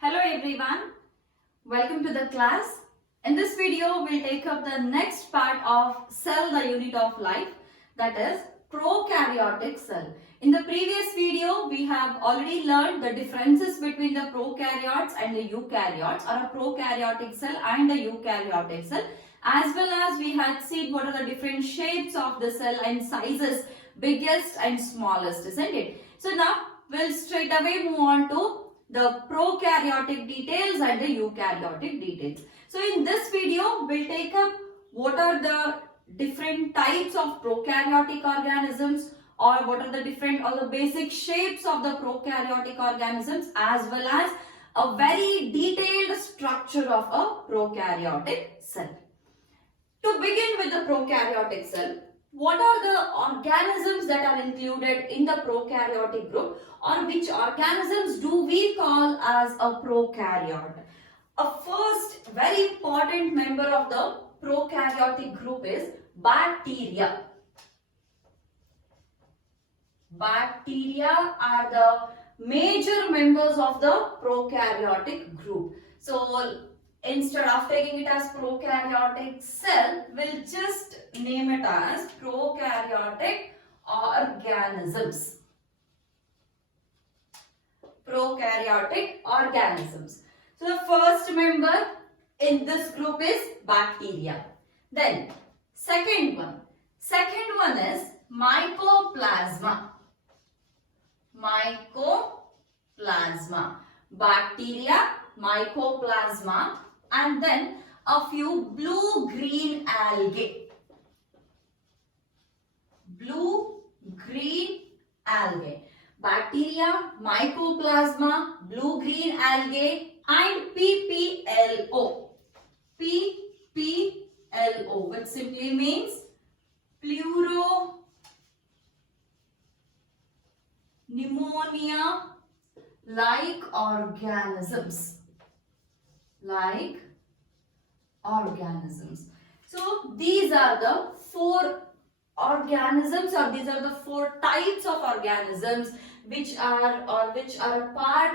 Hello everyone, welcome to the class. In this video, we'll take up the next part of cell, the unit of life, that is prokaryotic cell. In the previous video, we have already learned the differences between the prokaryotes and the eukaryotes, or a prokaryotic cell and a eukaryotic cell, as well as we had seen what are the different shapes of the cell and sizes, biggest and smallest, isn't it? So now we'll straight away move on to the prokaryotic details and the eukaryotic details. So in this video, we'll take up what are the different types of prokaryotic organisms, or what are the different or the basic shapes of the prokaryotic organisms, as well as a very detailed structure of a prokaryotic cell. To begin with the prokaryotic cell, what are the organisms that are included in the prokaryotic group, or which organisms do we call as a prokaryote? A first very important member of the prokaryotic group is bacteria. Bacteria are the major members of the prokaryotic group. So instead of taking it as prokaryotic cell, we'll just name it as prokaryotic organisms. Prokaryotic organisms. So the first member in this group is bacteria. Then second one is mycoplasma. Mycoplasma. Bacteria, mycoplasma, and then a few blue-green algae. Blue-green algae. Bacteria, mycoplasma, blue-green algae, and PPLO. PPLO, which simply means pneumonia like organisms. So these are the four organisms, or these are the four types of organisms which are a part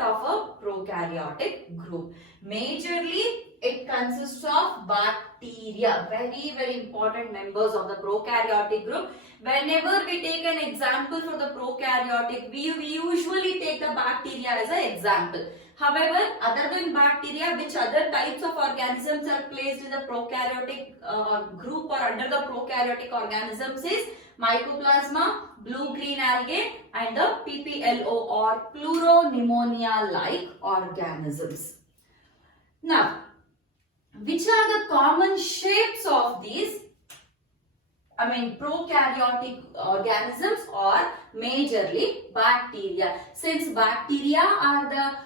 of a prokaryotic group. Majorly, it consists of bacteria, very important members of the prokaryotic group. Whenever we take an example for the prokaryotic, we usually take the bacteria as an example. However, other than bacteria, which other types of organisms are placed in the prokaryotic group or under the prokaryotic organisms is mycoplasma, blue-green algae, and the PPLO or pneumonia-like organisms. Now, which are the common shapes of these prokaryotic organisms, or majorly bacteria? Since bacteria are the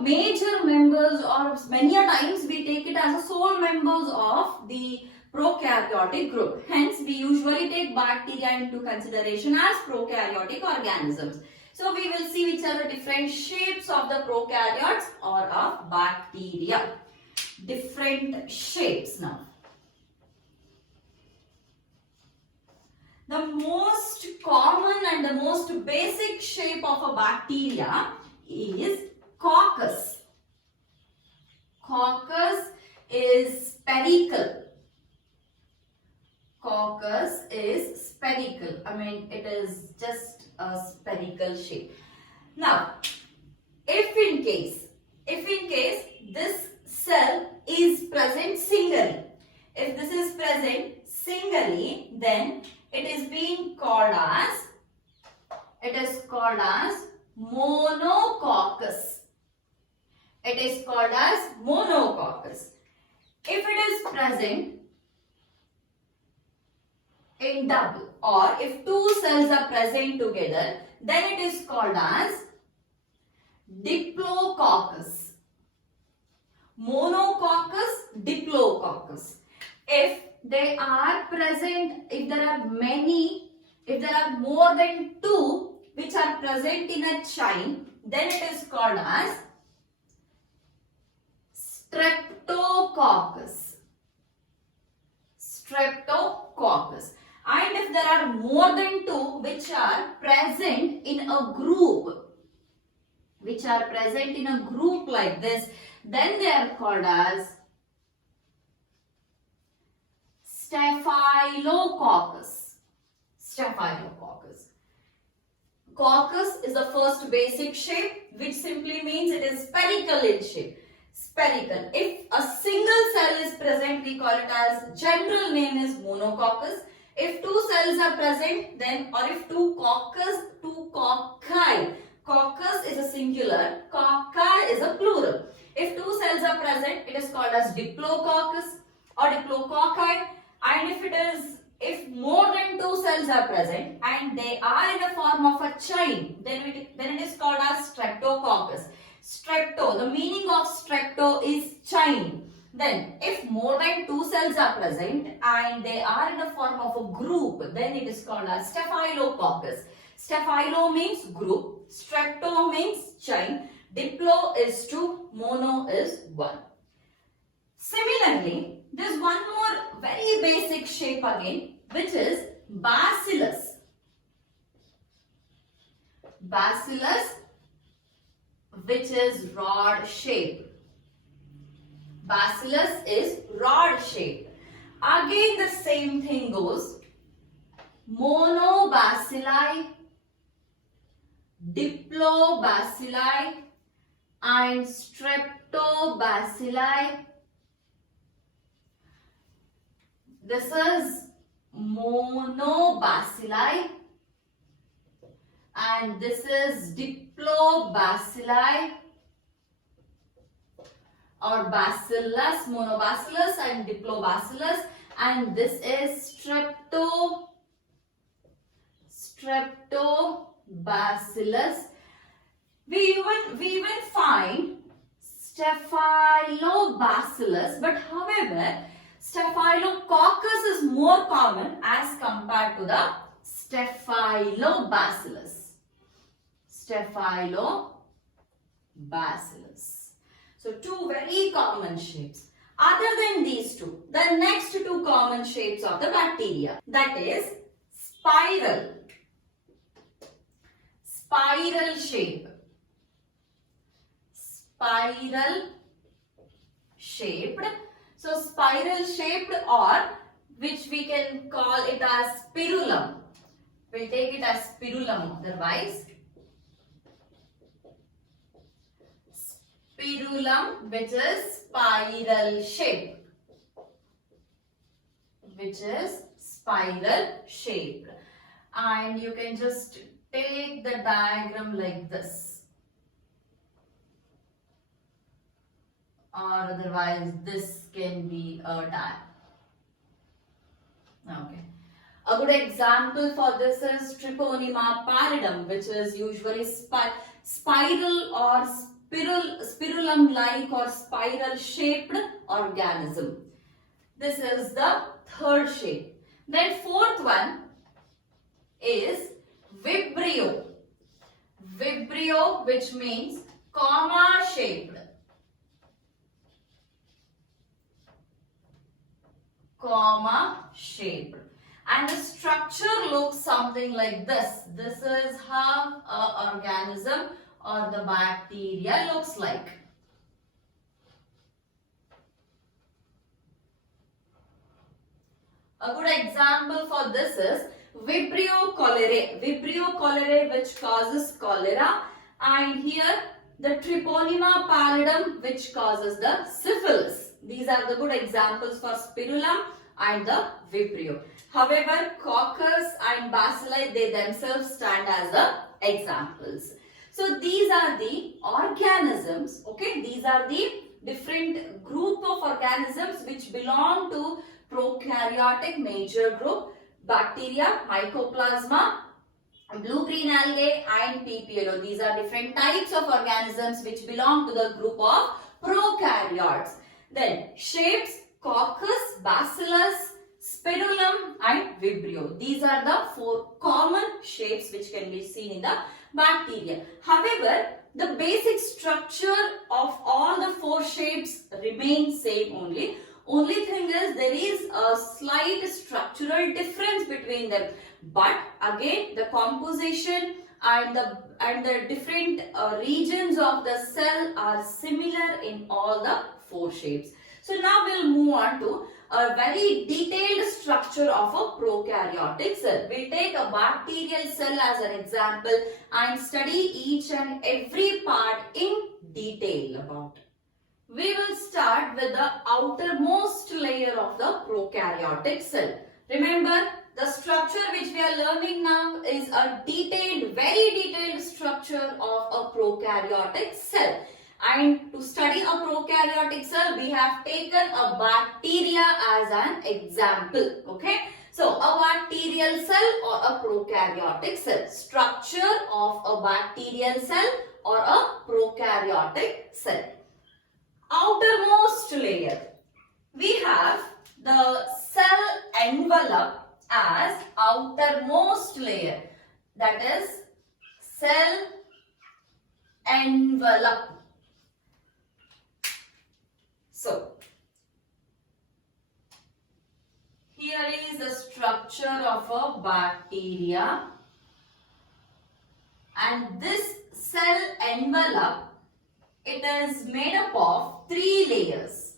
major members, or many a times we take it as a sole members of the prokaryotic group. Hence, we usually take bacteria into consideration as prokaryotic organisms. So, we will see which are the different shapes of the prokaryotes or of bacteria. Different shapes now. The most common and the most basic shape of a bacteria is coccus. Coccus is spherical. Coccus is spherical. It is just a spherical shape. Now, if in case this cell is present singly, if this is present singly, then it is being called as monococcus. It is called as monococcus. If it is present in double, or if two cells are present together, then it is called as diplococcus. Monococcus, diplococcus. If they are present, if there are more than two which are present in a chain, then it is called as streptococcus. Streptococcus. And if there are more than two which are present in a group, which are present in a group like this, then they are called as Staphylococcus. Staphylococcus. Coccus is the first basic shape, which simply means it is spherical in shape. Spherical. If a single cell is present, we call it as, general name is monococcus. If two cells are present, then, or if two cocci, coccus is a singular, cocci is a plural. If two cells are present, it is called as diplococcus or diplococci. And if more than two cells are present and they are in the form of a chain, then it is called as streptococcus. Strepto, the meaning of strepto is chain. Then if more than two cells are present and they are in the form of a group, then it is called as staphylococcus. Staphylo means group, strepto means chain, diplo is two, mono is one. Similarly, there's one more very basic shape again, which is bacillus. Bacillus, which is rod shape. Bacillus is rod shape. Again the same thing goes. Monobacilli, diplobacilli and streptobacilli. This is monobacilli and this is diplobacilli or bacillus, monobacillus and diplobacillus, and this is streptobacillus. We even find staphylobacillus, but however, Staphylococcus is more common as compared to the Staphylobacillus. Staphylobacillus. So two very common shapes. Other than these two, the next two common shapes of the bacteria, that is spiral. Spiral shape. Spiral shaped. So spiral shaped, or which we can call it as spirulum. We'll take it as spirulum otherwise. Spirulum, which is spiral shape. Which is spiral shaped. And you can just take the diagram like this. Or otherwise this can be a diagram. Okay. A good example for this is Treponema pallidum, which is usually spiral or spirulum-like or spiral shaped organism. This is the third shape. Then fourth one is vibrio. Vibrio, which means comma shaped. Comma shaped, and the structure looks something like this. This is how an organism or the bacteria looks like. A good example for this is Vibrio cholerae. Vibrio cholerae, which causes cholera, and here the Treponema pallidum, which causes the syphilis. These are the good examples for spirulum and the vibrio. However, coccus and bacilli, they themselves stand as the examples. So these are the organisms, okay? These are the different group of organisms which belong to prokaryotic major group: bacteria, mycoplasma, blue-green algae and PPLO. These are different types of organisms which belong to the group of prokaryotes. Then shapes: coccus, bacillus, spirulum and vibrio. These are the four common shapes which can be seen in the bacteria. However, the basic structure of all the four shapes remain same only. Only thing is there is a slight structural difference between them. But again, the composition and the different regions of the cell are similar in all the four shapes. So now we'll move on to a very detailed structure of a prokaryotic cell. We'll take a bacterial cell as an example and study each and every part in detail about. We will start with the outermost layer of the prokaryotic cell. Remember, the structure which we are learning now is a detailed, very detailed structure of a prokaryotic cell. And to study a prokaryotic cell, we have taken a bacteria as an example. Okay. So, a bacterial cell or a prokaryotic cell. Structure of a bacterial cell or a prokaryotic cell. Outermost layer. We have the cell envelope as outermost layer. That is cell envelope. So, here is the structure of a bacteria, and this cell envelope, it is made up of 3 layers.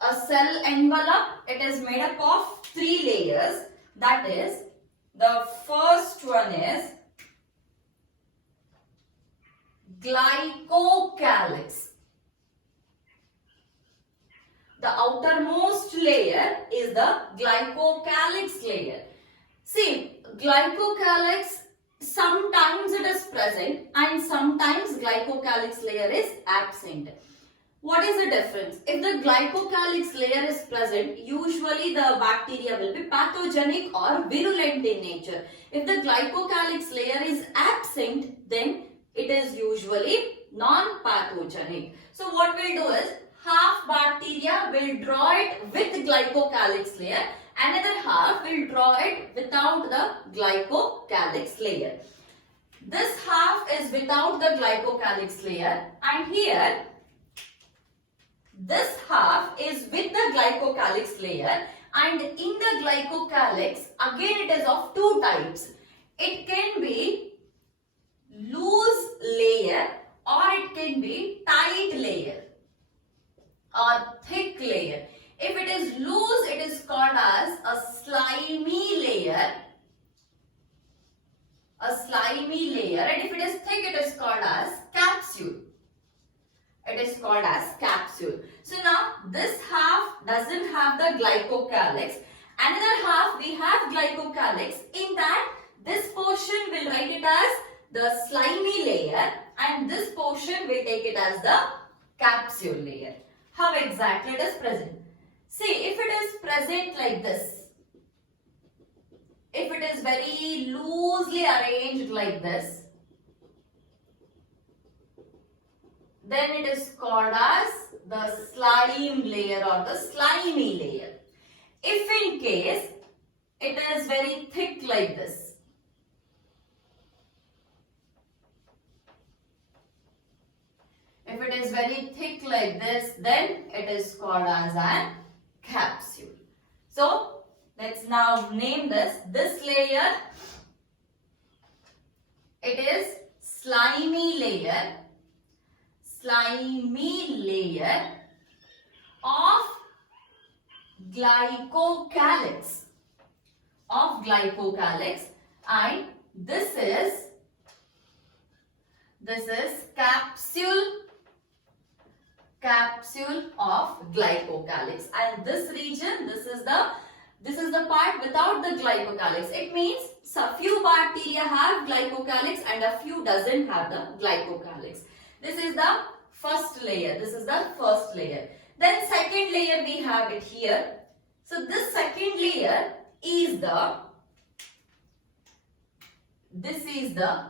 A cell envelope, it is made up of 3 layers. That is, the first one is glycocalyx. The outermost layer is the glycocalyx layer. See, glycocalyx, sometimes it is present and sometimes glycocalyx layer is absent. What is the difference? If the glycocalyx layer is present, usually the bacteria will be pathogenic or virulent in nature. If the glycocalyx layer is absent, then it is usually non-pathogenic. So what we'll do is, half bacteria will draw it with glycocalyx layer, another half will draw it without the glycocalyx layer. This half is without the glycocalyx layer, and here this half is with the glycocalyx layer, and in the glycocalyx again it is of 2 types. It can be loose layer or it can be tight layer or thick layer. If it is loose, it is called as a slimy layer. And if it is thick, it is called as capsule. So now this half doesn't have the glycocalyx. Another half we have glycocalyx. In that, this portion we'll write it as the slimy layer and this portion we take it as the capsule layer. How exactly it is present? See, if it is present like this, if it is very loosely arranged like this, then it is called as the slime layer or the slimy layer. If in case it is very thick like this, if it is very thick like this, then it is called as an capsule. So, let's now name this layer, it is slimy layer of glycocalyx, and this is capsule of glycocalyx, and this region, this is the part without the glycocalyx. It means so few bacteria have glycocalyx and a few doesn't have the glycocalyx. This is the first layer. Then second layer we have it here. So this second layer is the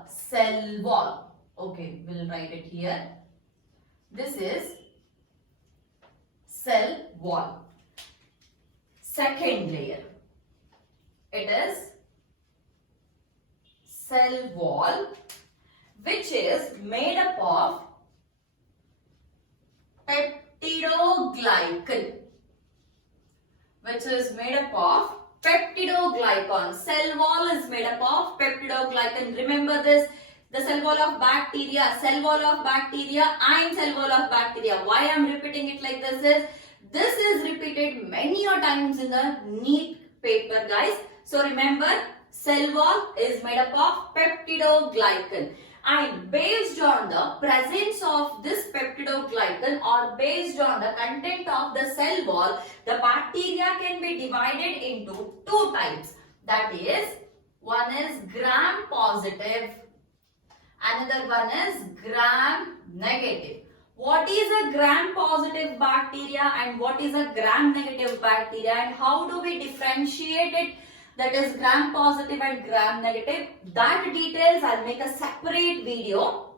cell wall. Okay, we'll write it here. This is cell wall. Second layer, it is cell wall, which is made up of peptidoglycan. which is made up of peptidoglycan. Cell wall is made up of peptidoglycan. Remember this, the cell wall of bacteria, and cell wall of bacteria. Why I am repeating it like this is repeated many a times in the NEET paper, guys. So remember, cell wall is made up of peptidoglycan. And based on the presence of this peptidoglycan or based on the content of the cell wall, the bacteria can be divided into two types. That is, one is gram positive, another one is gram negative. What is a gram positive bacteria and what is a gram negative bacteria, and how do we differentiate it? That is gram positive and gram negative. That details I'll make a separate video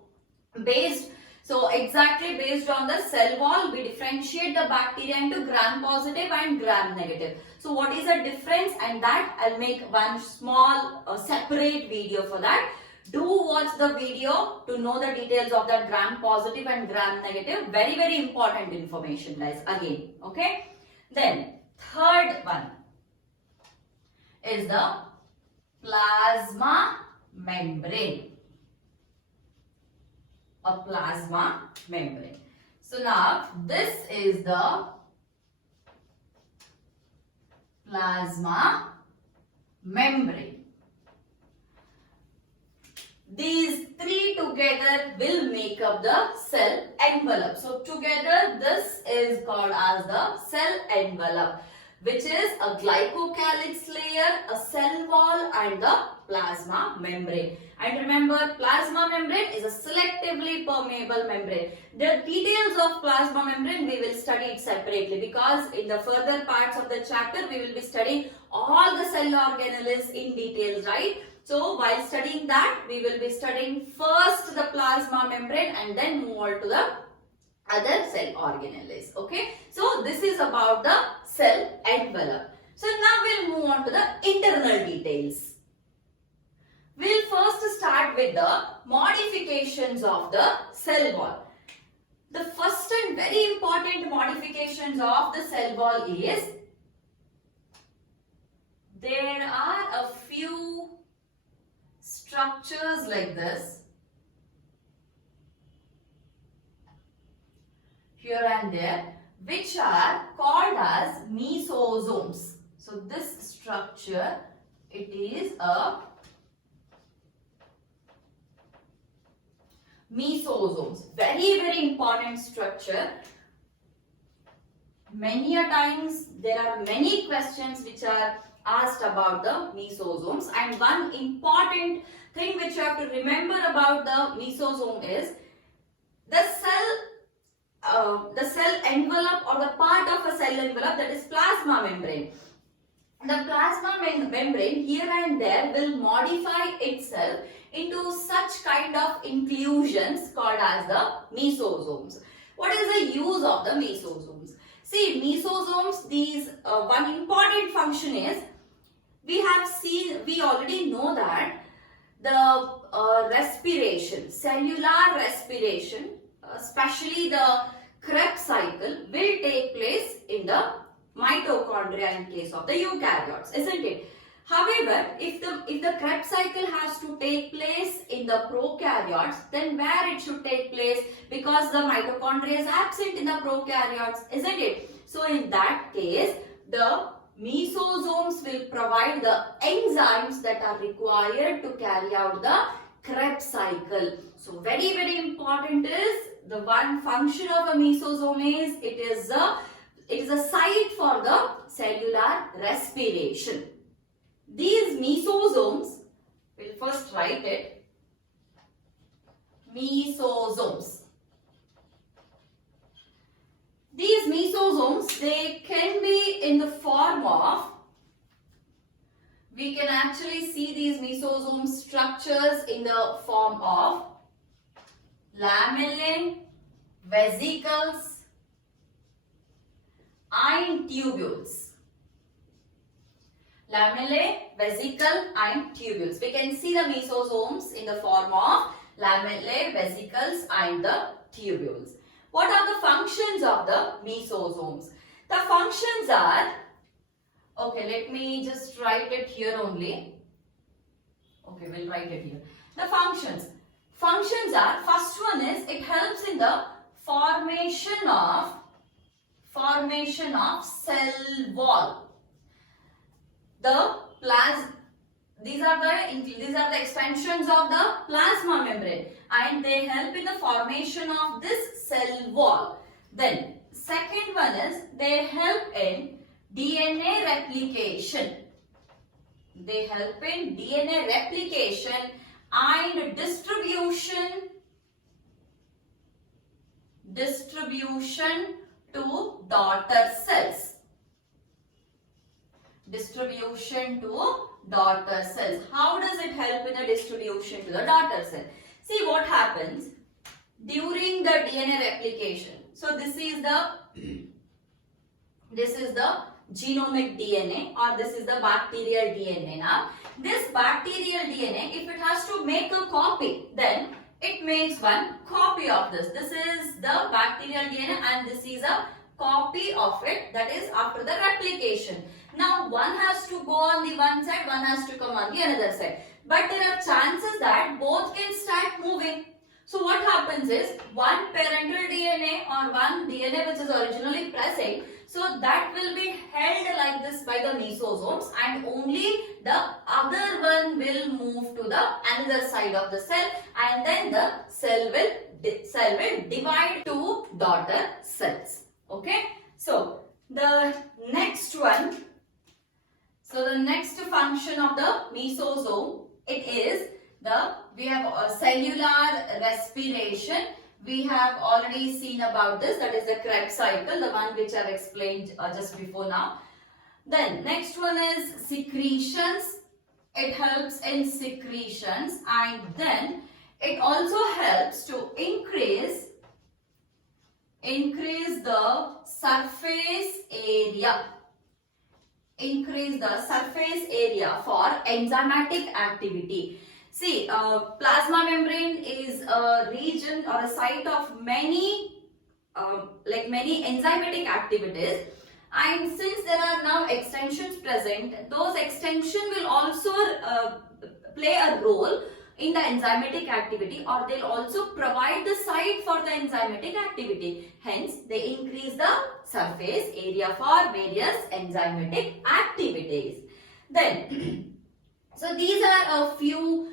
based. So exactly based on the cell wall, we differentiate the bacteria into gram positive and gram negative. So what is the difference, and that I'll make one small separate video for that. Do watch the video to know the details of that gram positive and gram negative. Very, very important information, guys, again. Okay. Then third one is the plasma membrane. A plasma membrane. So now this is the plasma membrane. These three together will make up the cell envelope. So together this is called as the cell envelope, which is a glycocalyx layer, a cell wall and the plasma membrane. And remember, plasma membrane is a selectively permeable membrane. The details of plasma membrane we will study it separately, because in the further parts of the chapter we will be studying all the cell organelles in details, right? So while studying that, we will be studying first the plasma membrane and then move on to the other cell organelles. Okay. So this is about the cell envelope. So now we'll move on to the internal details. We'll first start with the modifications of the cell wall. The first and very important modifications of the cell wall is, there are a few structures like this here and there, which are called as mesosomes. So this structure, it is a mesosomes. Very, very important structure. Many a times there are many questions which are asked about the mesosomes, and one important thing which you have to remember about the mesosome is the cell envelope, or the part of a cell envelope, that is plasma membrane. The plasma membrane here and there will modify itself into such kind of inclusions called as the mesosomes. What is the use of the mesosomes? See, mesosomes, these one important function is, we already know that the respiration, cellular respiration, especially the Krebs cycle, will take place in the mitochondria in case of the eukaryotes, isn't it? However, if the Krebs cycle has to take place in the prokaryotes, then where it should take place? Because the mitochondria is absent in the prokaryotes, isn't it? So in that case, the mesosomes will provide the enzymes that are required to carry out the Krebs cycle. So very, very important is, the one function of a mesosome is, it is a site for the cellular respiration. These mesosomes, we'll first write it, mesosomes. These mesosomes, they can be in the form of, we can actually see these mesosome structures in the form of lamellae, vesicles and tubules. Lamellae, vesicle and tubules. We can see the mesosomes in the form of lamellae, vesicles and the tubules. What are the functions of the mesosomes? The functions are Okay, let me just write it here only. Okay, we'll write it here. The functions. Functions are, first one is, it helps in the formation of cell wall. These are the extensions of the plasma membrane, and they help in the formation of this cell wall. Then second one is, they help in DNA replication. They help in DNA replication and distribution to daughter cells. Distribution to daughter cells. How does it help in the distribution to the daughter cell? See what happens during the DNA replication. So this is the genomic DNA, or this is the bacterial DNA. Now this bacterial DNA, if it has to make a copy, then it makes one copy of this. This is the bacterial DNA and this is a copy of it, that is after the replication. Now one has to go on the one side, one has to come on the another side. But there are chances that both can start moving. So what happens is, one parental DNA or one DNA which is originally present, so that will be held like this by the mesosomes, and only the other one will move to the another side of the cell, and then the cell will divide to daughter cells. Okay. So the next one. So the next function of the mesosome, it is we have cellular respiration. We have already seen about this, that is the Krebs cycle, the one which I have explained just before now. Then next one is secretions. It helps in secretions, and then it also helps to increase the surface area. Increase the surface area for enzymatic activity. See, plasma membrane is a region or a site of many enzymatic activities, and since there are now extensions present, those extensions will also play a role in the enzymatic activity, or they'll also provide the site for the enzymatic activity. Hence, they increase the surface area for various enzymatic activities. Then, so these are a few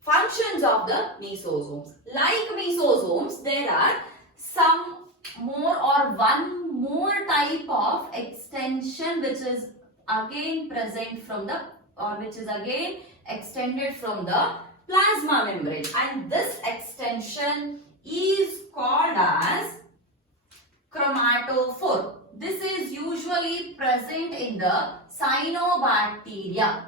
functions of the mesosomes. Like mesosomes, there are some more or one more type of extension which is again present from the, or which is again extended from the plasma membrane, and this extension is called as chromatophore. This is usually present in the cyanobacteria.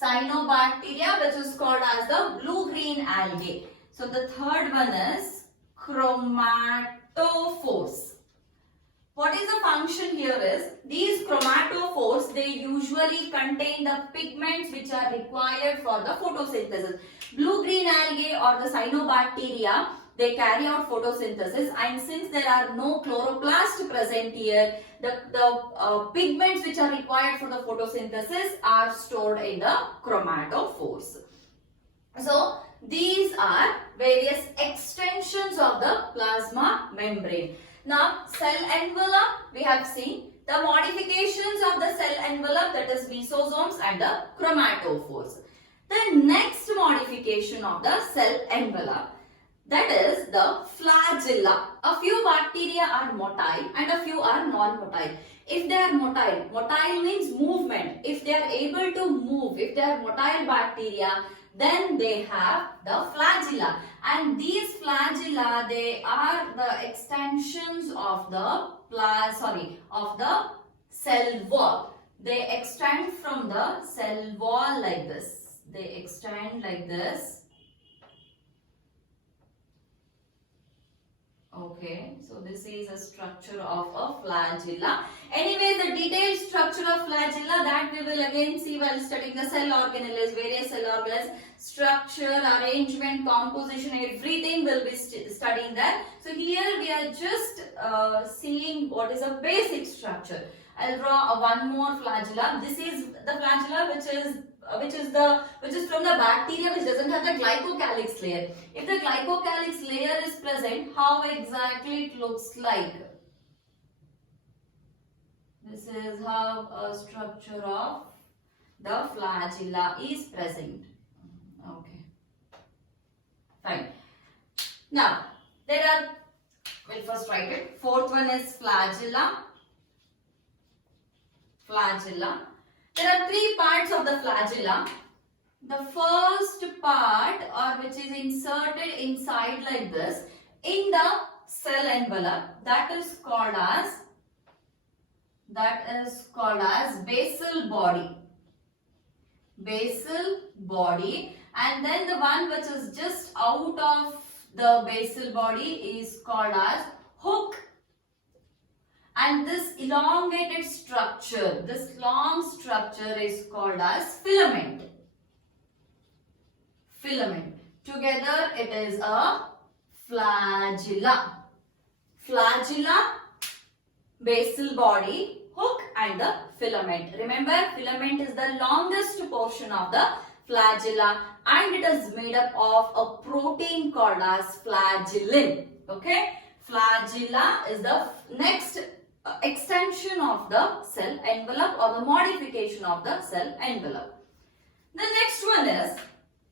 Cyanobacteria, which is called as the blue-green algae. So the third one is chromatophores. What is the function here is, these chromatophores, they usually contain the pigments which are required for the photosynthesis. Blue-green algae or the cyanobacteria, they carry out photosynthesis, and since there are no chloroplasts present here, the pigments which are required for the photosynthesis are stored in the chromatophores. So these are various extensions of the plasma membrane. Now, cell envelope, we have seen the modifications of the cell envelope, that is mesosomes and the chromatophores. The next modification of the cell envelope, that is the flagella. A few bacteria are motile and a few are non-motile. If they are motile means movement. If they are able to move, if they are motile bacteria, then they have the flagella, and these flagella, they are the extensions of the cell wall. They extend from the cell wall like this. They extend like this. Okay, so this is a structure of a flagella. Anyway, the detailed structure of flagella, that we will again see while studying the cell organelles, various cell organelles, structure, arrangement, composition, everything will be studying that. So here we are just seeing what is a basic structure. I'll draw one more flagella. This is the flagella which is from the bacteria which doesn't have the glycocalyx layer. If the glycocalyx layer is present, how exactly it looks like? This is how a structure of the flagella is present. Okay. Fine. Now, we'll first write it. Fourth one is flagella. Flagella. There are three parts of the flagella. The first part, or which is inserted inside like this, in the cell envelope, that is called as basal body. Basal body. And then the one which is just out of the basal body is called as hook. And this elongated structure, this long structure is called as filament. Filament. Together it is a flagella. Flagella, basal body, hook and the filament. Remember, filament is the longest portion of the flagella and it is made up of a protein called as flagellin. Okay, flagella is the next extension of the cell envelope or the modification of the cell envelope. The next one is,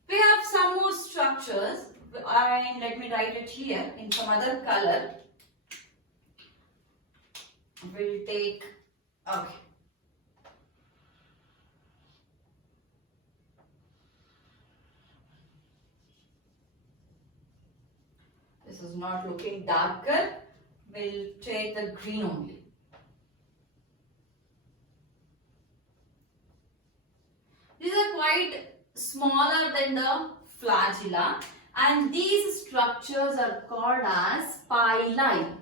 we have some more structures and let me write it here in some other color. We'll take, okay. This is not looking darker. We'll take the green only. These are quite smaller than the flagella and these structures are called as pili.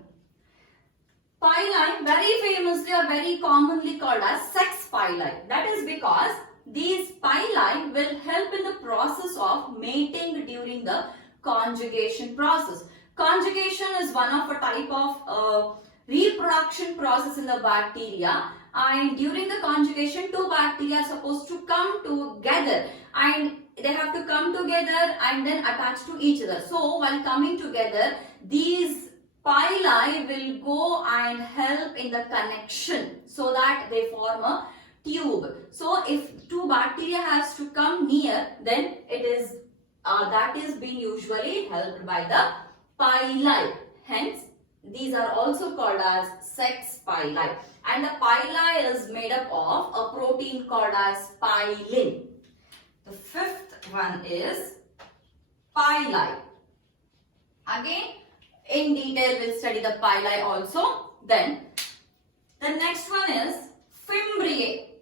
Pili, very famously or very commonly called as sex pili. That is because these pili will help in the process of mating during the conjugation process. Conjugation is one of a type of reproduction process in the bacteria, and during the conjugation two bacteria are supposed to come together and they have to come together and then attach to each other. So while coming together, these pili will go and help in the connection so that they form a tube. So if two bacteria has to come near, then it is that is being usually helped by the pili. Hence, these are also called as sex pili. And the pili is made up of a protein called as pilin. The fifth one is pili. Again, in detail we'll study the pili also. Then, the next one is fimbriae.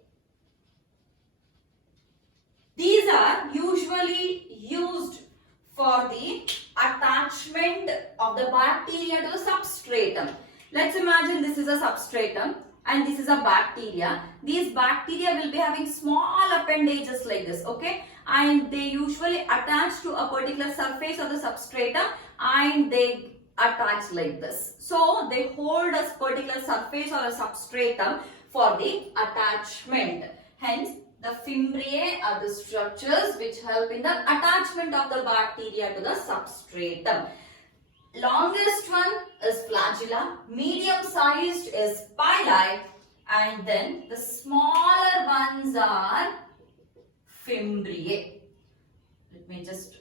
These are usually used for the attachment of the bacteria to the substratum. Let's imagine this is a substratum and this is a bacteria. These bacteria will be having small appendages like this, okay? And they usually attach to a particular surface of the substratum and they attach like this. So they hold a particular surface or a substratum for the attachment. Hence, the fimbriae are the structures which help in the attachment of the bacteria to the substratum. Longest one is flagella, medium sized is pili, and then the smaller ones are fimbriae. Let me just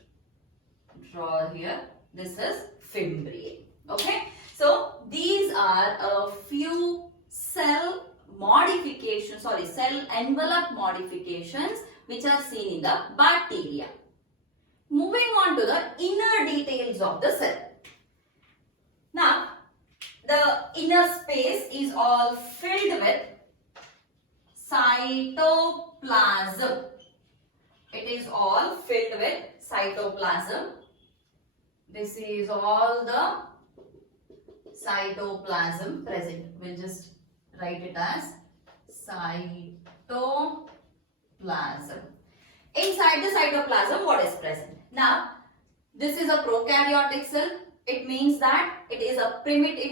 draw here. This is fimbriae. Okay, so these are a few cell envelope modifications which are seen in the bacteria. Moving on to the inner details of the cell. Now, the inner space is all filled with cytoplasm. It is all filled with cytoplasm. This is all the cytoplasm present. We'll just write it as cytoplasm. Inside the cytoplasm, what is present? Now, this is a prokaryotic cell. it means that it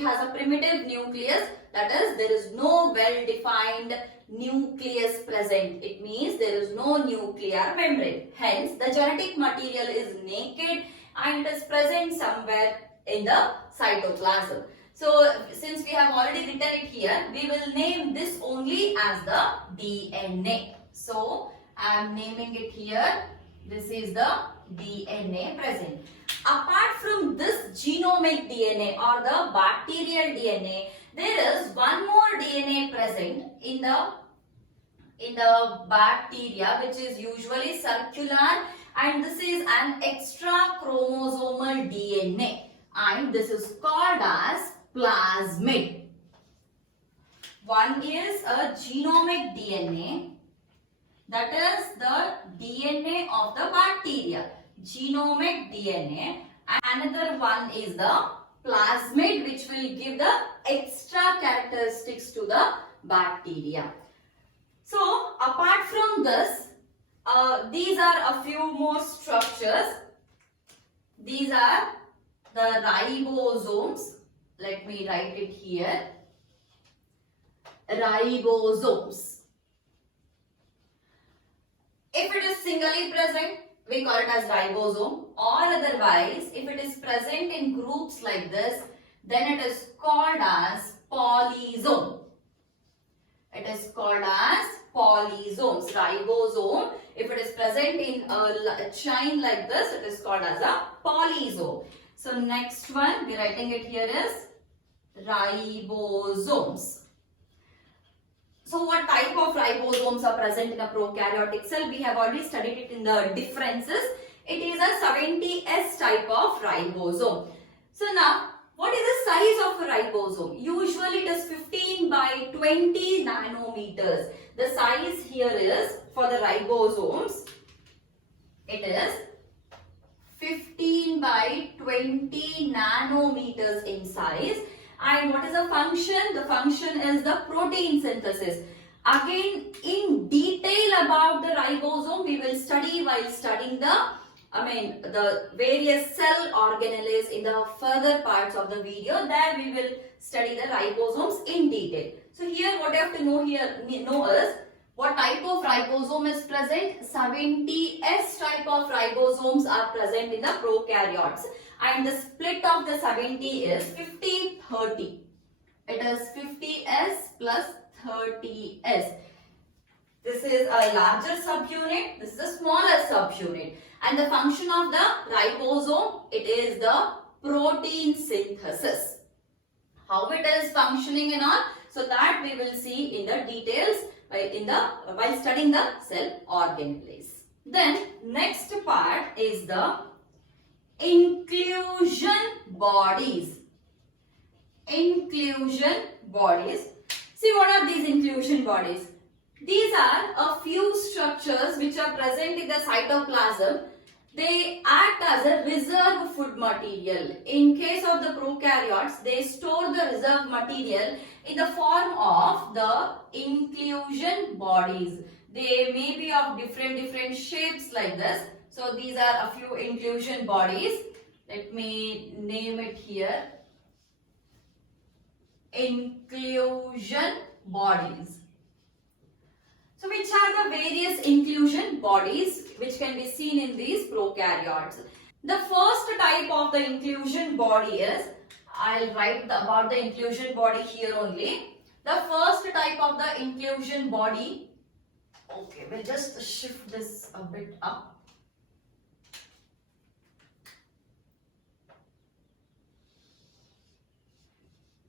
has a primitive nucleus, that is there is no well defined nucleus present. It means there is no nuclear membrane. Hence the genetic material is naked and it is present somewhere in the cytoplasm. So since we have already written it here, we will name this only as the DNA. So I am naming it here. This is the DNA present. Apart from this genomic DNA or the bacterial DNA, there is one more DNA present in the bacteria, which is usually circular, and this is an extra chromosomal DNA, and this is called as plasmid. One is a genomic DNA, that is the DNA of the bacteria, genomic DNA. Another one is the plasmid, which will give the extra characteristics to the bacteria. So apart from this, these are a few more structures. These are the ribosomes. Let me write it here. Ribosomes. If it is singly present, we call it as ribosome, or otherwise if it is present in groups like this, then it is called as polysome. It is called as polysomes. Ribosome, if it is present in a chain like this, it is called as a polysome. So next one, we are writing it here is ribosomes. So what type of ribosomes are present in a prokaryotic cell? We have already studied it in the differences. It is a 70S type of ribosome. So now, what is the size of a ribosome? Usually it is 15 by 20 nanometers. The size here is, for the ribosomes, it is 15 by 20 nanometers in size. And what is the function? The function is the protein synthesis. Again, in detail about the ribosome, we will study while studying the various cell organelles in the further parts of the video. There we will study the ribosomes in detail. So here what you have to know is what type of ribosome is present. 70S type of ribosomes are present in the prokaryotes. And the split of the 70 is 50-30. It is 50S plus 30S. This is a larger subunit. This is a smaller subunit. And the function of the ribosome, it is the protein synthesis. How it is functioning and all, so that we will see in the details while studying the cell organelles. Then next part is the inclusion bodies. Inclusion bodies. See, what are these inclusion bodies? These are a few structures which are present in the cytoplasm. They act as a reserve food material. In case of the prokaryotes, they store the reserve material in the form of the inclusion bodies. They may be of different shapes like this. So these are a few inclusion bodies. Let me name it here. Inclusion bodies. So which are the various inclusion bodies which can be seen in these prokaryotes? The first type of the inclusion body is, I'll write about the inclusion body here only. The first type of the inclusion body, okay, we'll just shift this a bit up.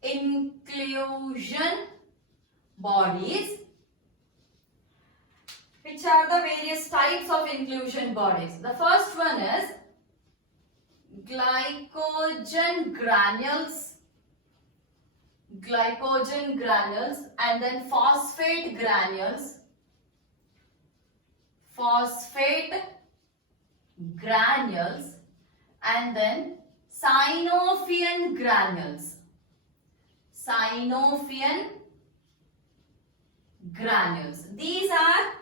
Inclusion bodies. Which are the various types of inclusion bodies? The first one is glycogen granules, and then phosphate granules, and then synovian granules. These are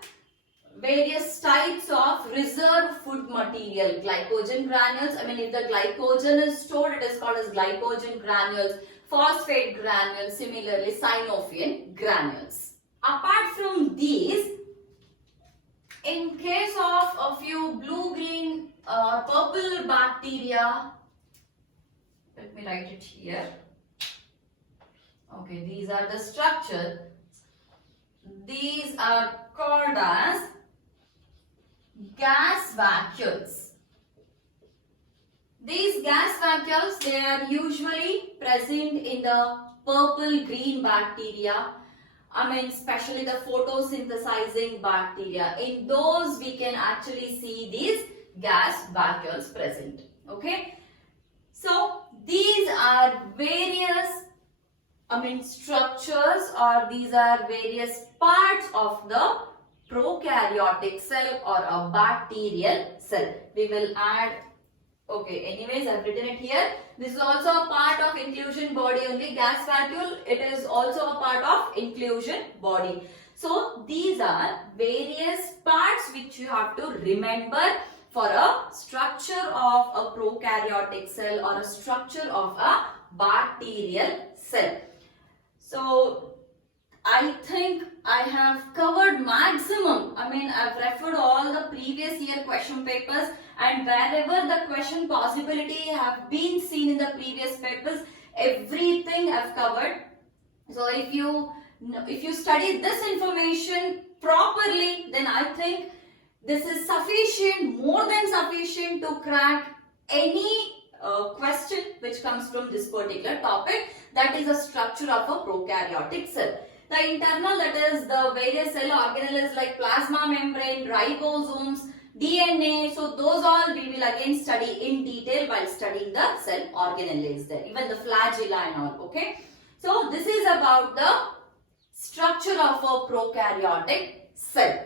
various types of reserve food material, glycogen granules. I mean, if the glycogen is stored, it is called as glycogen granules, phosphate granules, similarly synovian granules. Apart from these, in case of a few blue-green or purple bacteria, let me write it here. Okay, these are the structure. These are called as gas vacuoles. These gas vacuoles, they are usually present in the purple-green bacteria. I mean, especially the photosynthesizing bacteria. In those, we can actually see these gas vacuoles present. Okay. So, these are various, structures, or these are various parts of the prokaryotic cell or a bacterial cell. We will add. Okay, anyways, I've written it here. This is also a part of inclusion body only. Gas vacuole, it is also a part of inclusion body. So, these are various parts which you have to remember for a structure of a prokaryotic cell or a structure of a bacterial cell. So, I think I have covered maximum. I've referred all the previous year question papers, and wherever the question possibility have been seen in the previous papers, everything I've covered. So if you study this information properly, then I think this is sufficient, more than sufficient to crack any question which comes from this particular topic, that is the structure of a prokaryotic cell. The internal, that is the various cell organelles like plasma membrane, ribosomes, DNA. So those all we will again study in detail while studying the cell organelles there, even the flagella and all. Okay. So this is about the structure of a prokaryotic cell.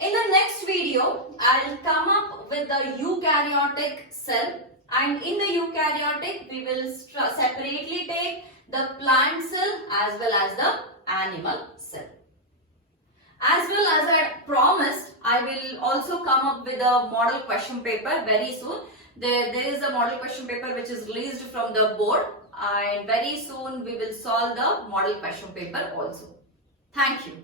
In the next video, I will come up with the eukaryotic cell, and in the eukaryotic we will separately take the plant cell as well as the animal cell. As well as I promised, I will also come up with a model question paper very soon. There is a model question paper which is released from the board, and very soon we will solve the model question paper also. Thank you.